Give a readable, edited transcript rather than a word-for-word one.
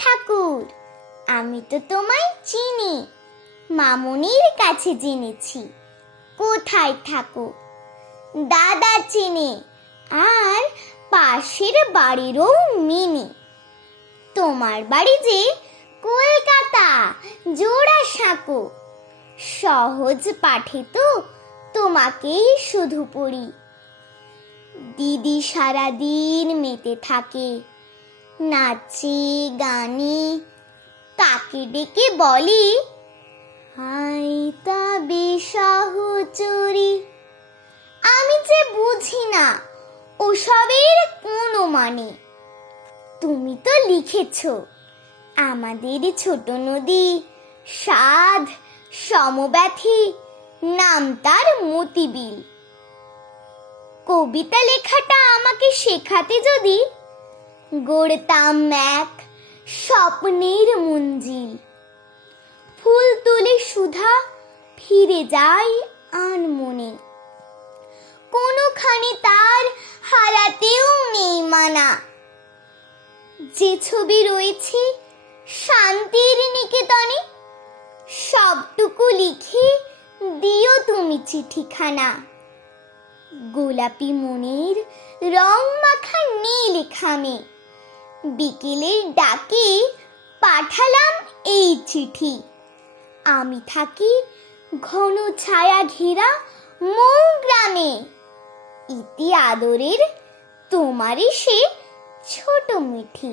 ঠাকুর, আমি তো তোমায় চিনি, মামুনির কাছে জেনেছি কোথায় থাকো। দাদা চিনি, আর পাশের বাড়িরও মিনি। তোমার বাড়ি যে কলকাতা জোড়াসাঁকো, সহজ পাঠে তো তোমাকেই শুধু পড়ি। দিদি সারাদিন মেতে থাকে নাচে গানে, কাকে ডেকে বলে হাই তা বেসাহচরি। আমি যে বুঝি না ওসবের কোনো মানে। তুমি তো লিখেছ আমাদের ছোট নদী সাধ সমব্যথী, নাম তার মতিবিল। কবিতা লেখাটা আমাকে শেখাতে যদি গড়তাম এক স্বপ্নের মঞ্জিল। ফুল তুলে সুধা ফিরে যায় আনমনে, কোনোখানে তার হারাতেও নেই মানা। যে ছবি রয়েছে শান্তির নিকেতনে, সবটুকু লিখে দিও তুমি চিঠিখানা। গোলাপি মনের রং মাখা নীল খামে, বিকেলের ডাকে পাঠালাম এই চিঠি। আমি থাকি ঘন ছায়া ঘেরা মৌ গ্রামে, ইতি আদরের তোমারই সে ছোট মিঠি।